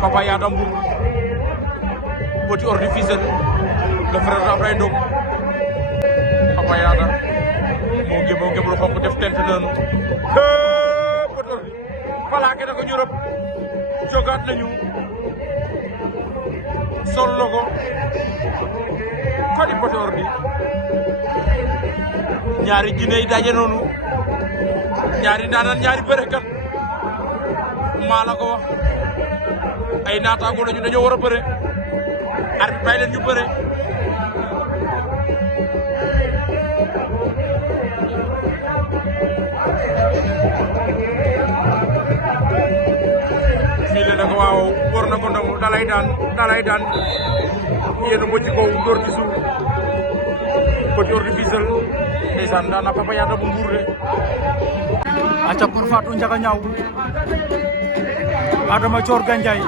Papa Yada Mbour Petit Ordi Fissel le frère d'Ablaye Ndong Papa Yada moo gëm lu xonk def tent noonu Petit Ordi plaqué na ko ñu rëb jogaat nañu sol logo kadi Petit Ordi ñaari jinne yi daje noonu ñaari ndaanaan ñaari bërekat maa la ko wax ay naataango lañu dañoo war a bëre arbitre bay leen ñu bëre fii la nag waaw war na ko ndamu dalay daan yéen a mbocc ko door ci suuf Petit Ordi Fissel ndeysaan daan na Papa Yada bu Mbour de aca pour Fatou Ndiaga Niaw Adama Thior Gandiaye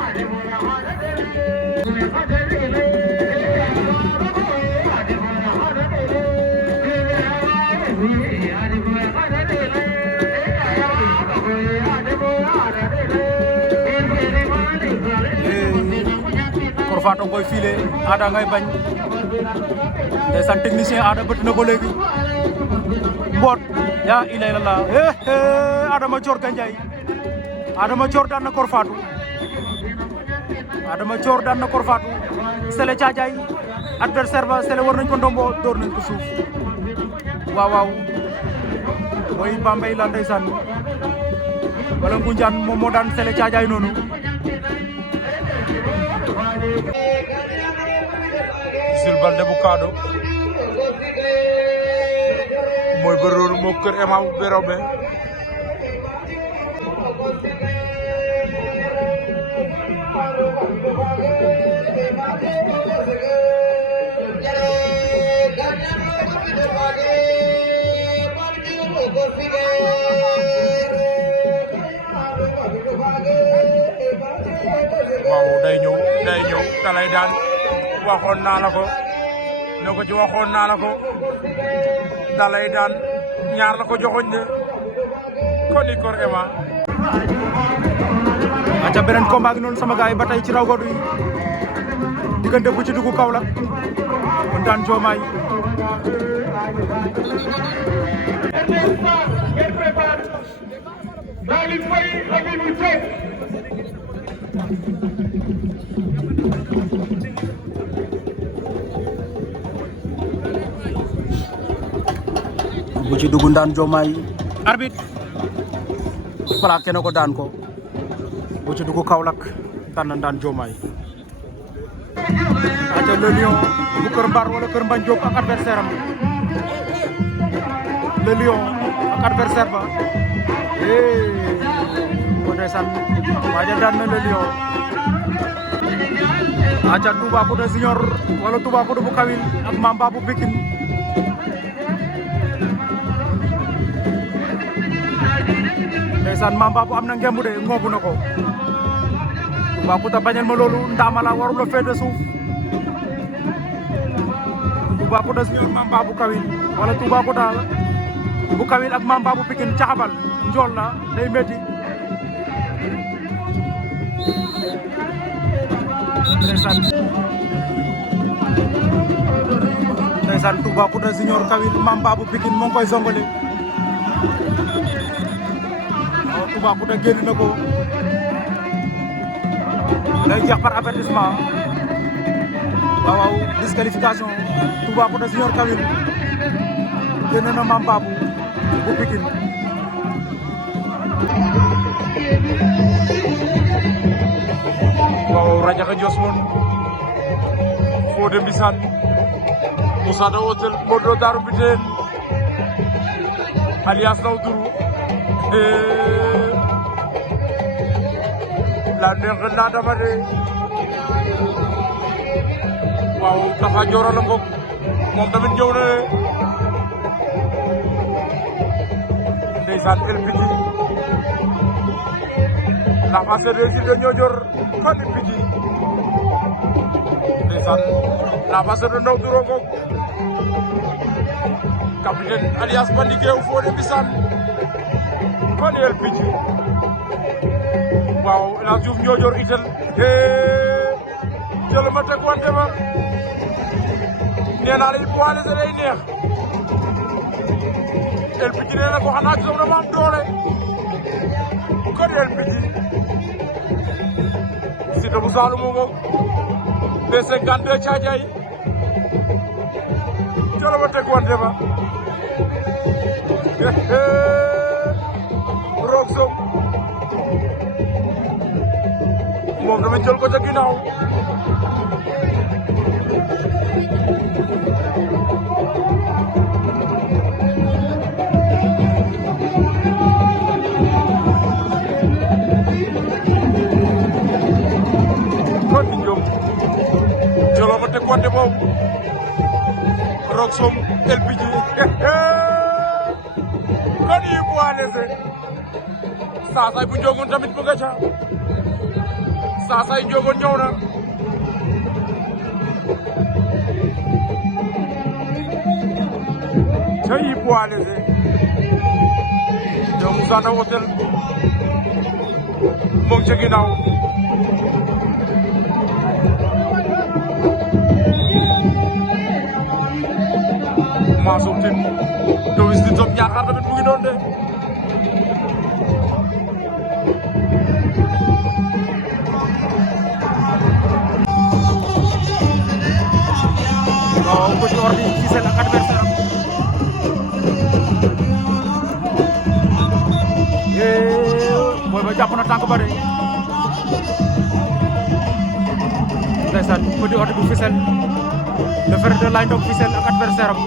Kor Fatou koy filé Ada ngay bañ ndeysaan technicien Ada bëtt na ko léegi mboot yaa ilay la Adama Thior Gandiaye Adama Thior daan na Kor Fatou Adama Thior daan na Kor Fatou Sele Thiadiaye adversaire ba Sele war nañ ko ndombo door nañ ko suuf waaw mooy Bambey la ndeysaan wala Ngunjaan moom moo daan Sele Thiadiaye noonu Jules Baldé bu Kaado mooy bëroon moo kër Emma bu Berobe waaw day ñëw dalay daan waxoon naa la ko ne ko ci waxoon naa la ko dalay daan ñaar la ko joxoñ ne kon ni Kor Emma aca beneen combat gi noonu sama gaay ba tey ci raw gadu yi diggante bu ci dugg Kaolack kon daan Diomaye bu ci dugg daan Diomaye arbitre plaqué na ko daan ko bu ci dugg Kaolack tànn daan Diomaye aca le lion bu Kër Mbar wala Kër Mbagne Diop ak adversaire am le lion ak adversaire ba ko ndeysaan waaja daan na le lion aca Toubacouta Junior wala Toubacouta bu Kawil ak Mamba bu Pikine ndeysaan Mamba bu am na ngembu de ngoobu na ko Toubacouta bañal ma loolu ndaama la warul a féete suuf Toubacouta Junior Mamba bu Kawil wala Toubacouta bu Kawil ak Mamba bu Pikine caxabal njool la day métti ndeysaan Toubacouta Junior Kawil Mamba bu Pikine moo ngi koy zongale Toubacouta génn na ko day jeex par avertissement waaw disqualification Toubacouta Junior Kawil génn na Mamba bu Pikine waaw Radiakhé Ndiosmone Fodé Mbissane Moussa Daw Hôtel Modou Darou Bitène alias Daw Duru la neex na dama de waaw dafa jooro la ngok moom tamit ñëw na ndeysaan El Piti ndax ma seede si dañoo jor kani Piti ndeysaan ndax ma seede Ndaw Duro ngok capitaine alias Bandigué Fodé Mbissane kani El Piti waaw El Hadj Diouf ñoo jor ital jël ma teg wante ba nee naa la poids léger day neex El Pichi nee na ko xanaa gisoon na ma am doole kon El Pichi Siteu bu Saloum moom B52 Thiadiaye jël ma teg wante ba Roog Som moom dama jël ko ca ginnaaw kon ni ñoom jëloo ma teg wante boobu Roog Som El Pichi kon yi poids léger Saasay bu Njogoon tamit bu nga ca Saasay Njogoon ñëw na ca yi poids léger ñoom Moussa Ndaw Hôtel moo ngi ca ginnaaw Mansour Tine Tawis di Top Ñaaxar tamit mu ngi doon de Petit Ordi Fissel ak adversaire am Boy Ba jàpp na tànk ba de ndeysaan Petit Ordi bu Fissel le frère de Laye Ndong Fissel ak adversaire am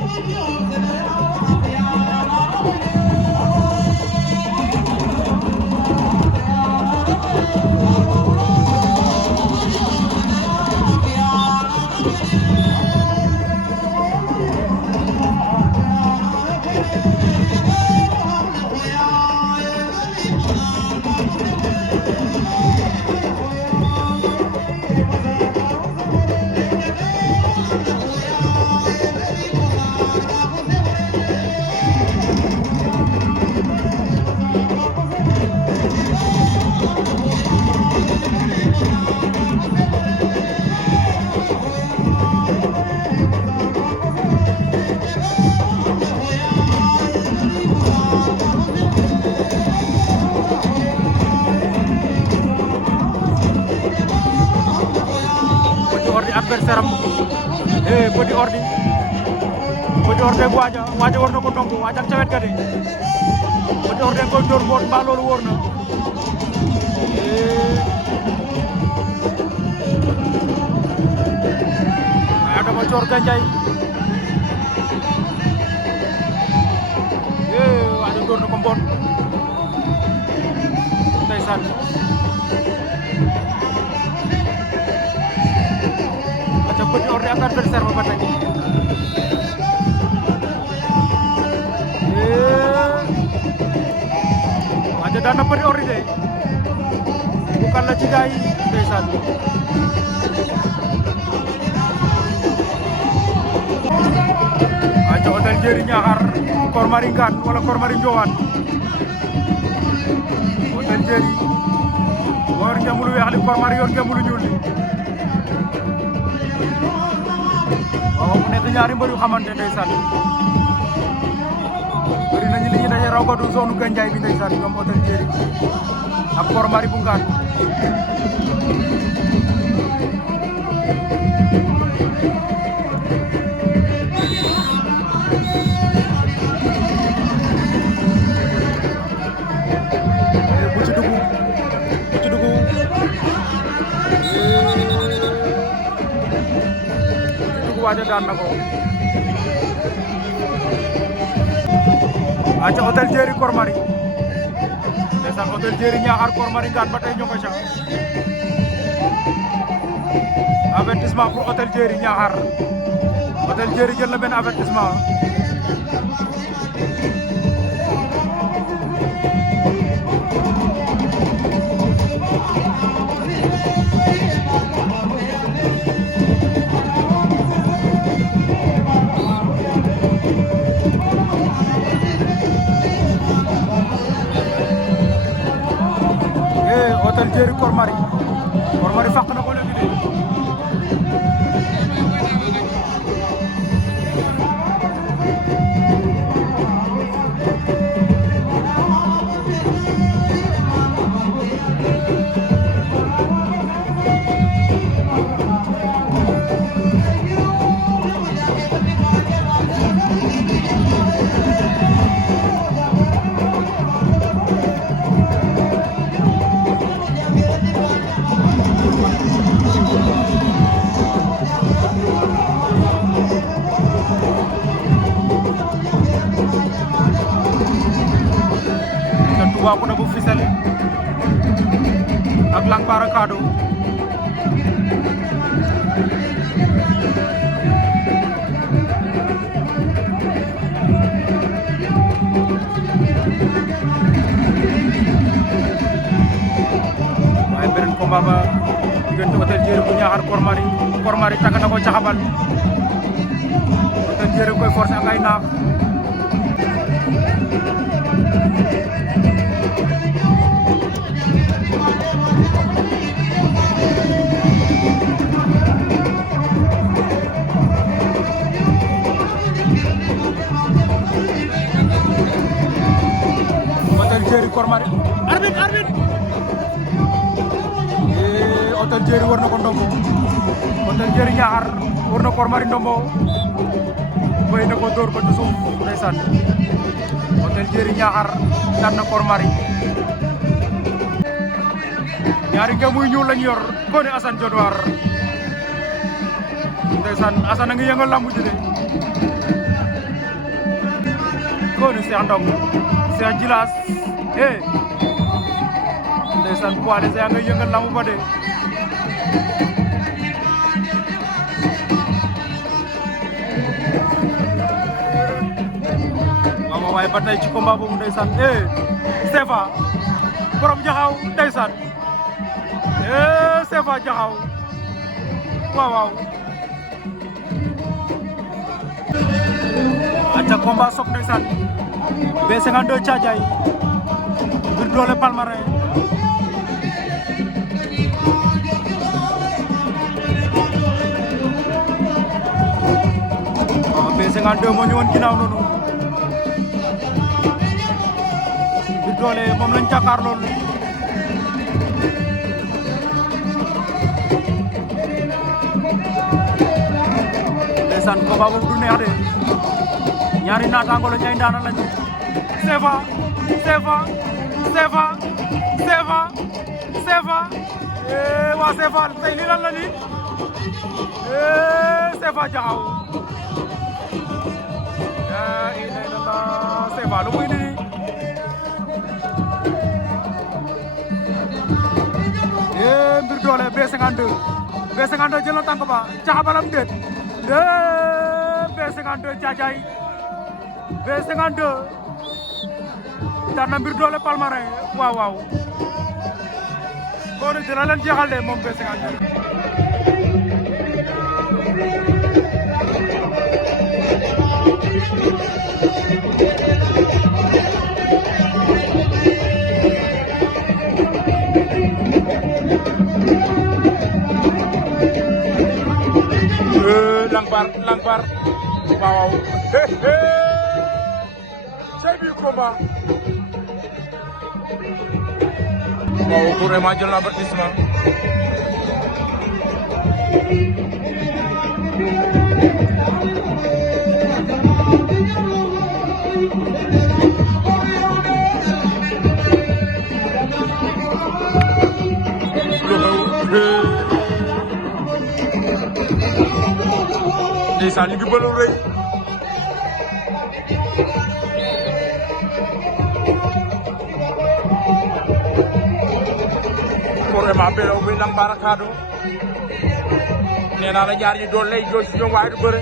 adversaire am Petit Ordi waaja war na ko ndong waaja ak ca wet ga de Petit Ordi koy dóor mboot mbaa loolu wóor na waaye Adama Coor Gandiaye waaja dóor na ko mboot ndeysaan Petit Ordi ak adversaire ba tey waaja daan na Petit Ordi de bu kan la ci gaay ndeysaan waaja Hôtel Diéry Niakhar Kor Mari Ngane wala Kor Mari Ndiowane Hôtel Diéry yor ngembulu weex li Kor Mari yor ngembulu ñuul li waaw mu nekk ñaari mbër yu xamante ndeysaan bëri nañu li ñu daje raw gadu zone Gandiaye bi ndeysaan ñoom Hôtel Diéry ak Kor Mari bu Ngane bu ci dugg waaja daan na ko aca Hôtel Diéry Kor Mari ndeysaan Hôtel Diéry Niakhar Kor Mari Ngane ba tey ñoo ko ca avertissement pour Hôtel Diéry Niakhar Hôtel Diéry jël na benn avertissement Hôtel Diéry Mari fàq na ko léegi de Toubacouta bu Fissel ak Lang Barakaado waaye beneen combat ba diggante Hôtel Diéré bu Niakhar Kor Mari takk na ko caxabal Hôtel Diéré koy forcer ak ay naax Hôtel Diéré Kor Mari arbitre Hôtel Diéré war na ko ndombo Hôtel Diéré Niakhar war na Kor Mari ndombo bay na ko dóor ko ci suuf ndeysaan Hôtel Diéré Niakhar daan na Kor Mari ñaari nga muy ñuul lañ yor Ngoné Assane Dionewar ndeysaan Assane a ngi yëngal lambu ji de Ngoné Cheikh Ndong Cheikh Djilas ndeysaan poids léger yaa nga yëngal lambu ba de waaw waaye ba tey ci combat boobu ndeysaan Sefa borom Jaxaw ndeysaan Sefa Jaxaw waaw aca combat sok ndeysaan B52 Thiadiaye Mbir Doole Palmarin B52 moo ñëwoon ginnaaw noonu Mbir Doole moom lañ jàkkaar loolu ndeysaan combat boobu du neex de ñaari naataango la ñay ndaana lañu Sefa waa Sefa tey lii lan la ni Sefa Jaxaw yaa ilaha illallah Sefa lu muy ni Mbir Doole B52 jël na tànk ba caxabalam déet B52 Thiadiaye B52 daan na Mbir Doole Palmarin waaw Ngoné dina leen jeexal de moom B52 Langbar waaw cey bi combat waaw vraiment jël na avertissement ndeysaan li ngi bëlu rëy vraiment belo bi Lang Barakaado nee naa la ñaar ñi doon lay jooy si ñoom waaye du bëre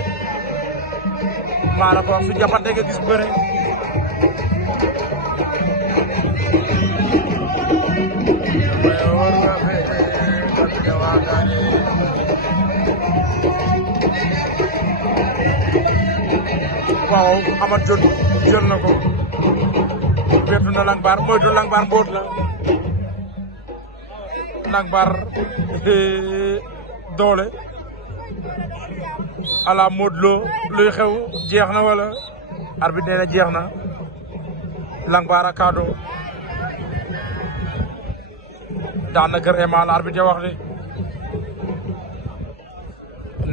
maa la ko wax su jàppante nga gis bëre waaw Amath Dione jël na ko bettu na Lang Bar moytu Lang Bar mbóot la Langbar doole ala Modou Lo luy xew jeex na wala arbitre nee na jeex na Langbar ak Kado daan na Kër Emal arbitre wax de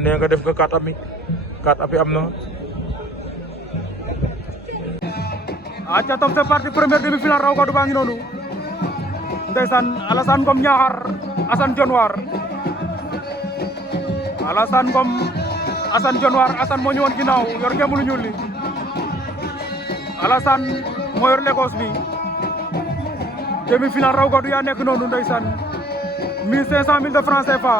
nee nga def nga 4 appuis am na. aca top c'est parti première demi-finale raw gadu baa ngi noonu ndeysaan Alassane Ngom Niakhar Assane Dionewar Alassane Ngom Assane Dionewar Assane moo ñëwoon ginnaaw yor ngeen lu ñuul li Alassane moo yor Lagos bi demi-finale raw gadu yaa nekk noonu ndeysaan 1500 000 de francs CFA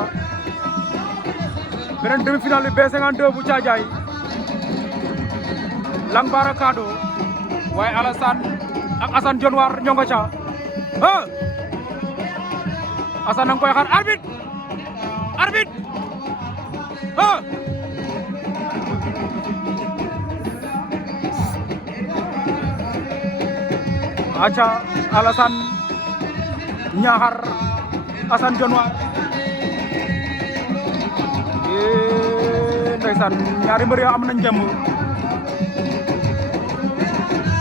beneen demi-finale bi B52 bu Thiadiaye Langbar ak Kado waaye Alassane ak Assane Dionewar ñoo nga ca Assane a ngi koy xaar arbitre aca Alassane Niakhar Assane Dionewar ndeysaan ñaari mbër am nañ jëm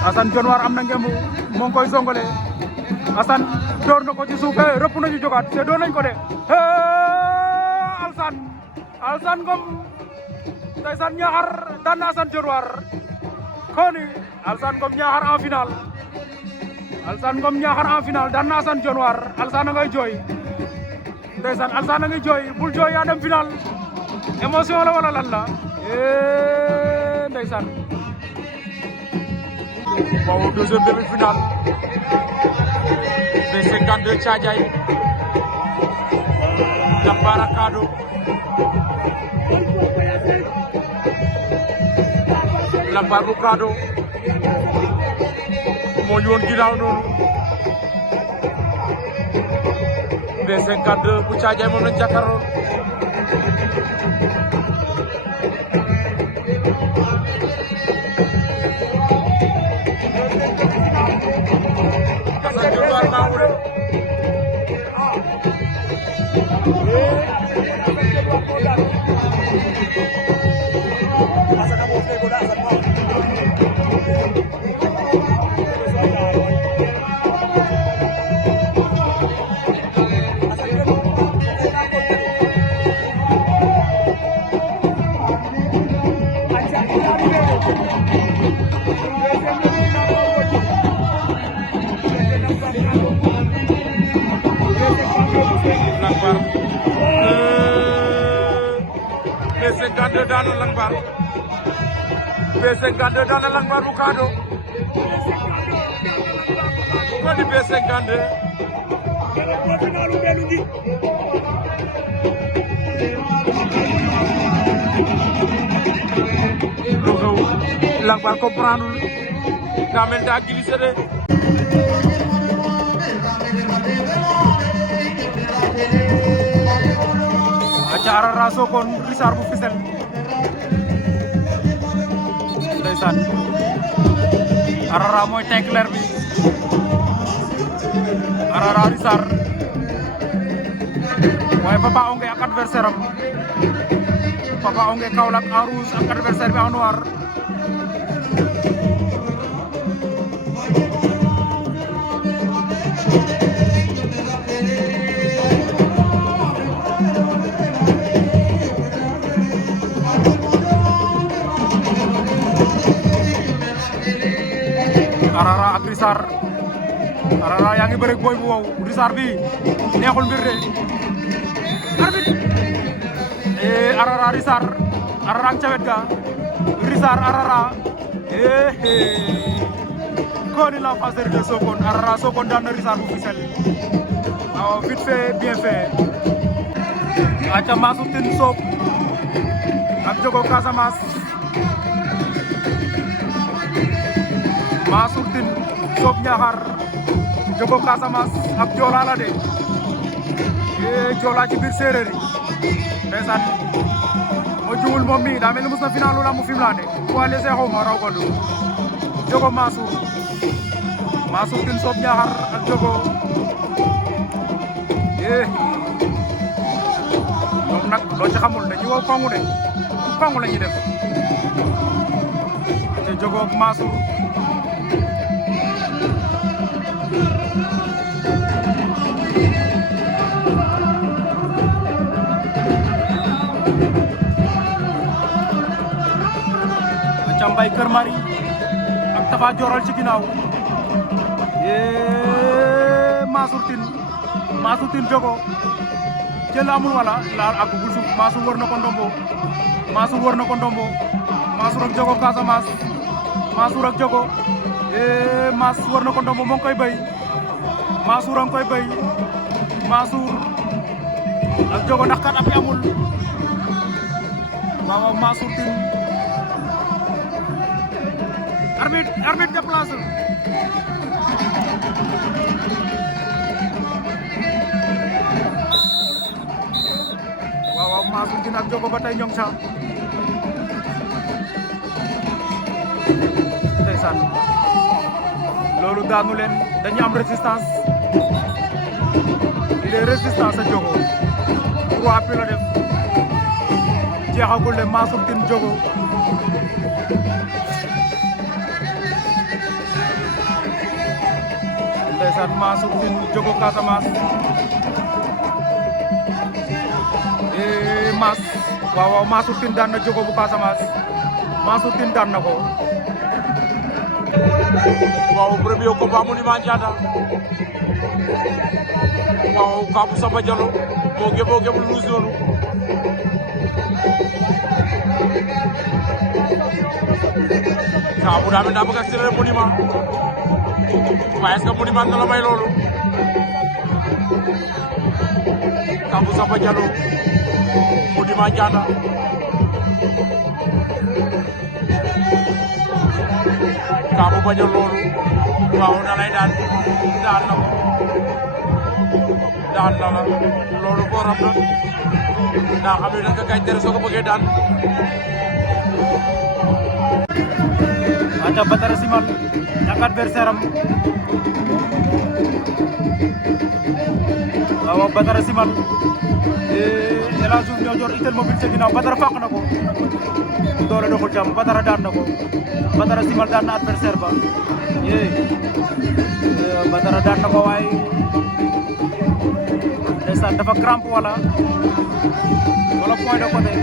Assane Dionewar am na ngemb moo ngi koy songale Assane door na ko ci suuf rëpp nañu jógaat te door nañ ko de Alassane Ngom ndeysaan Niakhar daan na Assane Dionewar koni Alassane Ngom Niakhar en finale Alassane Ngom Niakhar en finale daan na Assane Dionewar Alassane a ngay jooy ndeysaan Alassane a ngay jooy bul jooy yaa dem finale émotion la wala lan la ndeysaan waaw deuxième demi-finale B52 Thiadiaye Langbar ak Kado Langbar bu Kado moo ñu woon ginnaaw noonu B52 bu Thiadiaye moom lañ jàkkaarloo B52 daan na Langbar B52 daan na Langbar bu Kado ko di B52 lu xew Langbar comprendre daa mel daa glissé de aca Arara Sokone Richard bu Fissel ndeysaan Arara mooy teint clair bi Arara Richard waaye Papa Ongué ak adversaire am Papa Ongué Kaolack en rouge ak adversaire bi en noir Arara ak Richard Arara yaa ngi bëre boy bu wow Richard bi neexul mbir de arbitre Arara Richard Arara ak ca wet ga Richard Arara koni la face de Sokone Arara Sokone daan na Richard bu Fissel waaw vite fait bien fait aca Massour Tine Sok ak Jogo Casamance Massour Tine Sok Niakhar Jogo Casamance ak Joola la de Joola ci biir séeréer yi ndeysaan moo jumul moom mi daa mel ni mos na finalu la mu Fimelané poids léger xaw ma raw gadu Jogo Massour Tine Sok Niakhar ak Jogo ñoom nag loo ci xamul dañuy woo kongu de kongu la ñuy def te Jogo ak Mansour Cambay Kër Mari ak Tafa Joral ci ginnaaw Mansour Tine Jogo jël amul wala laal ak bul suuf Mansour wër na ko ndombo Mansour ak Jogo Casamance Mansour ak Jogo Mansour wër na ko ndombo moo ngi koy bay Mansour a ngi koy bay Mansour ak Jogo ndax kat ab amul waaw Mansour Tine arbitre déplacé waaw Mansour Tine ak Jogo ba tey ñoŋ sa ndeysaan loolu daanu leen dañu am résistance il est résistance a Jogo 3 appuis la def jeexagul de Mansour Tine Jogo ndeysaan Mansour Tine Jogo Casamance waaw Mansour Tine daan na Jogo bu Casamance Mansour Tine daan na ko waaw premier combat Monument Ndianda waaw Kabou Samba Diallo moo gëm lu noonu Kabou daa mel daa bëgg accélérer Monument waaye est-ce que Monument na la may loolu Kabou Samba Diallo Monument Ndianda Kabou bañal loolu waaw da lay daan na ko daan na la loolu boo rab na daa xam ne naka gañ tere soo ko bëggee daan aca Batara Simal ak adversaire am waaw Batara Simal El Hadj Diouf ñoo jor itel mobile ci ginnaaw Batara fàq na ko doole doxul jàmm Batara daan na ko Batara Simal daan na adversaire ba Batara daan na ko waaye ndeysaan dafa crampe wala point de côté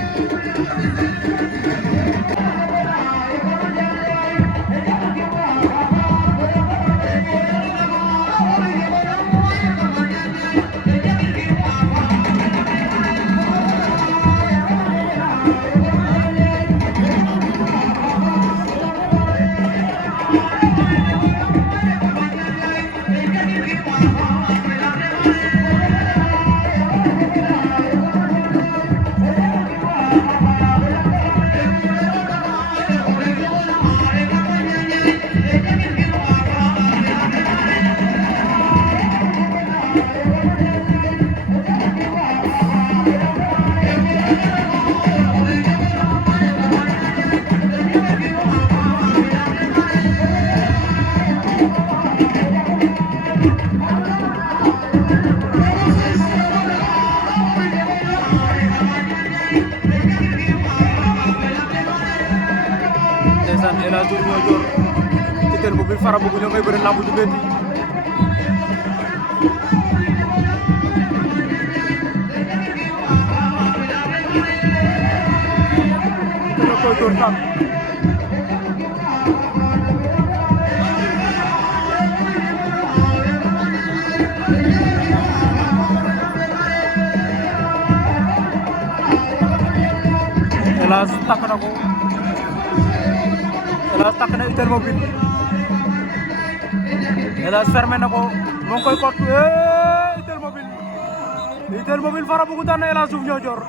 ndeysaan El Hadj Diouf ñoo jor itel mobile fara bu ñoo ngay bëre lamb ju metti ko koy door tam El Hadj takk na ko El Hadj takk na itel mobile El Hadj fermé na ko moo ngi koy kot itel mobile fara bu daan na El Hadj Diouf ñoo jor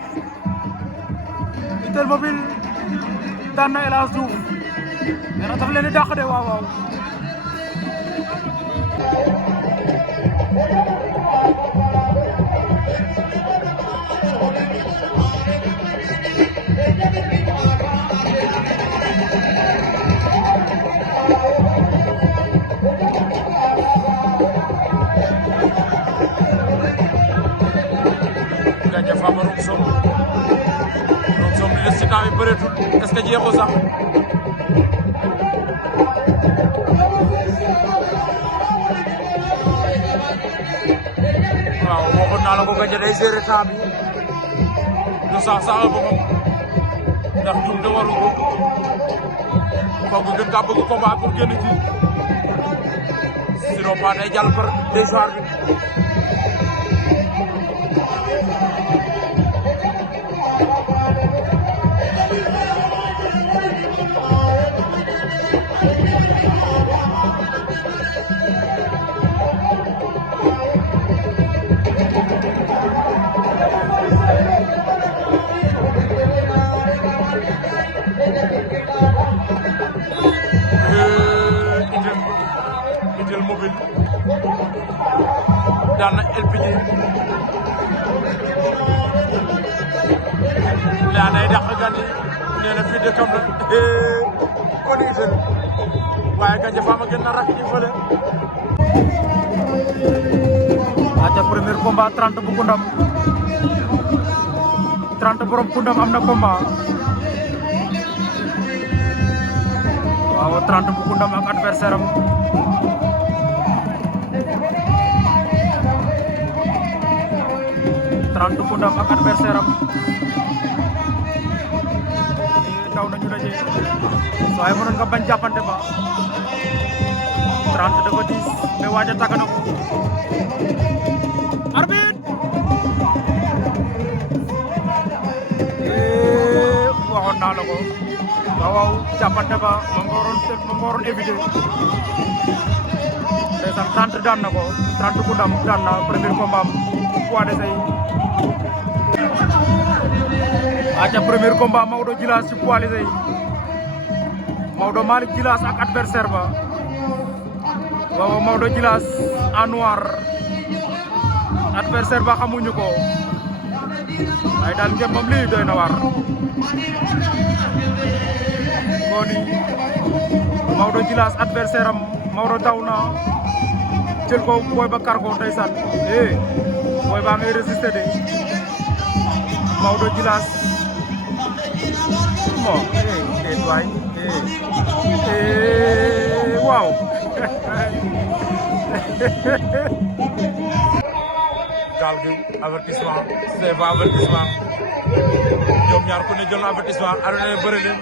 itel mobile daan na El Hadj Diouf nee na daf leen di dàq de waaw Gandia Fama Rongsong li des ci temps bi bëreetul est-ce que jeexoo sax waaw waxoon naa la ko Gandia day gérer temps bi du sax boppam ndax jum te waru ko kooku gën kaa bëgg combat pour génn ci sinon pas day jàll par déjoir bi Itel mobile daan na LPG laa day dàq Gandia nee na fii dëkkam la kon Itel waaye Gandia Fama gën na rakk ci fële aca premier combat 30 bu Koundam 30 borom Koundam am na combat waaw 30 bu Koundam ak adversaire am 30 Koundam ak adversaire am taw nañu daje waaye mënoon nga bañ jàppante ba 30 dafa diis mais waaj a tàgg na ko arbitre waxoon naa la ko waaw jàppante ba moom nga waroon éviter ndeysaan 30 daan na ko 30 Koundam daan na premier combat am poids léger yi aca premier combat Maodo Djilass ci poids léger yi Maodo Malick Djilass ak adversaire ba waaw Maodo Djilass en noir adversaire ba xamuñu ko waaye daal ngembam lii doy na waar koni Maodo Djilass adversaire am Maodo daw na jël ko booy ba kar ko ndeysaan booy ba ngay résister de Maodo Djilass bon waay waaw gaal gi avertissement c'est avertissement ñoom ñaar ku ne jël na avertissement arone bëri leen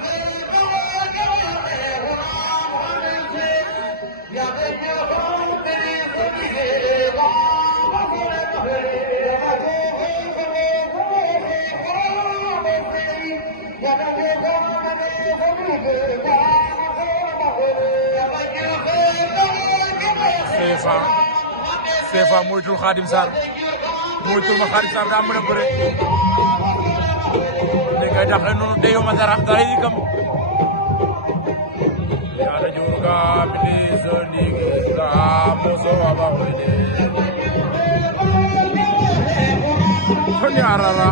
CFA moytul Khadim Sarr moytul ma Khadim Sarr daa mën a bëre ne ngay taxee noonu de yoma dara gaa yi kam yàlla jur ka mine zoni ka moso aba wele fani arara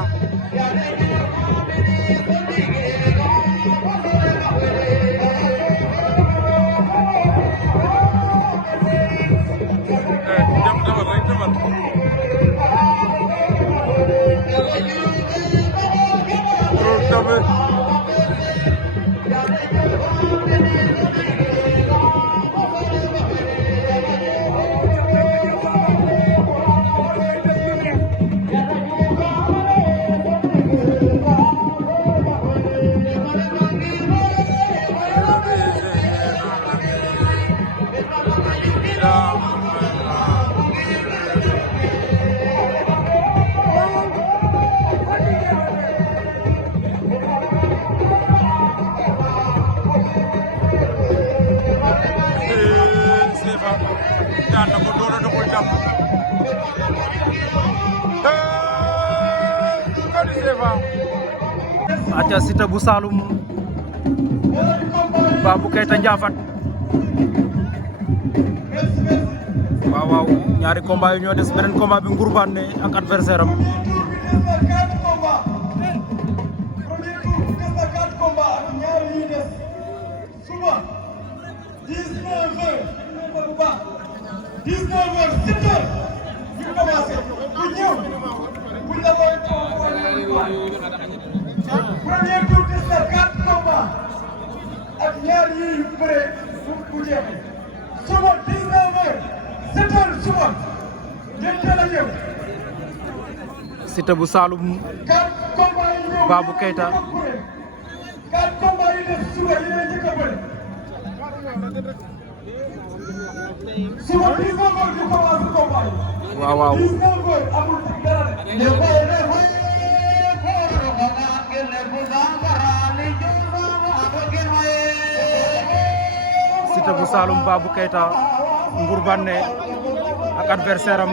daan na ko doona doxul jàmm aca Siteu bu Saloum Babou Keita Ndiafate waaw ñaari combat yi ñoo des beneen combat bi Ngourbane ne ak adversaire am Siteu ñu commencé bu ñëw bu la koy premier tour des na 4 combats ak ñaar yi bëre bu jeexee suba 19h 7h suba ngeen teel a ñëw. Siteu bu Saloum 4 combats yi ñëw Babou Keita 4 combats yi def suba yi leen njëkk a bëre suba 19h di commencé combat yi. waaw waaw 19h amul dara Siteu bu Saloum Babou Keita Ngour Bané ak adversaire am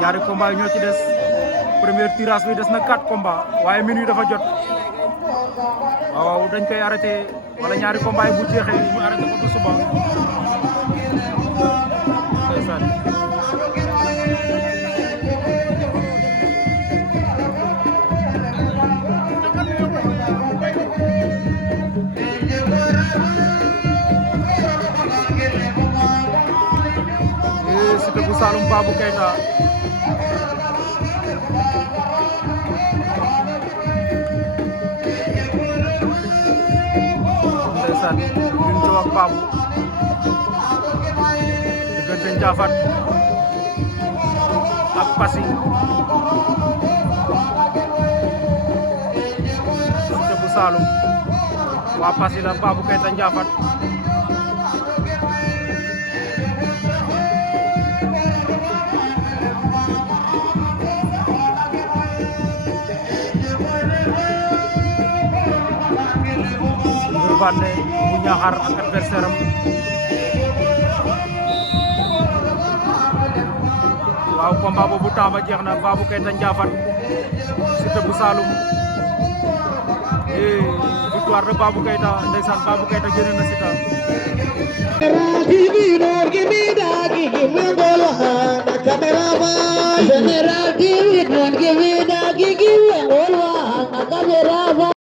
ñaari combat yi ñoo ci des premier tirage bi des na 4 combat waaye minuit dafa jot waaw dañ koy arrêté wala ñaari combat yi bu jeexee ñu arrêté ko ba suba ndeysaan Siteu bu Saloum Babou Keita ndeysaan liñ ci wax Babou diggante Ndiafat ak Passy Siteu bu Saloum waa Passy la Babou Keita Ndiafat Ngour Bané bu Ñaxar ak adversaire am waaw combat boobu temps ba jeex na Babou Keita Ndiafat Siteu bu Saloum victoire de Babou Keita ndeysaan Babou Keita génne na Siteu Camera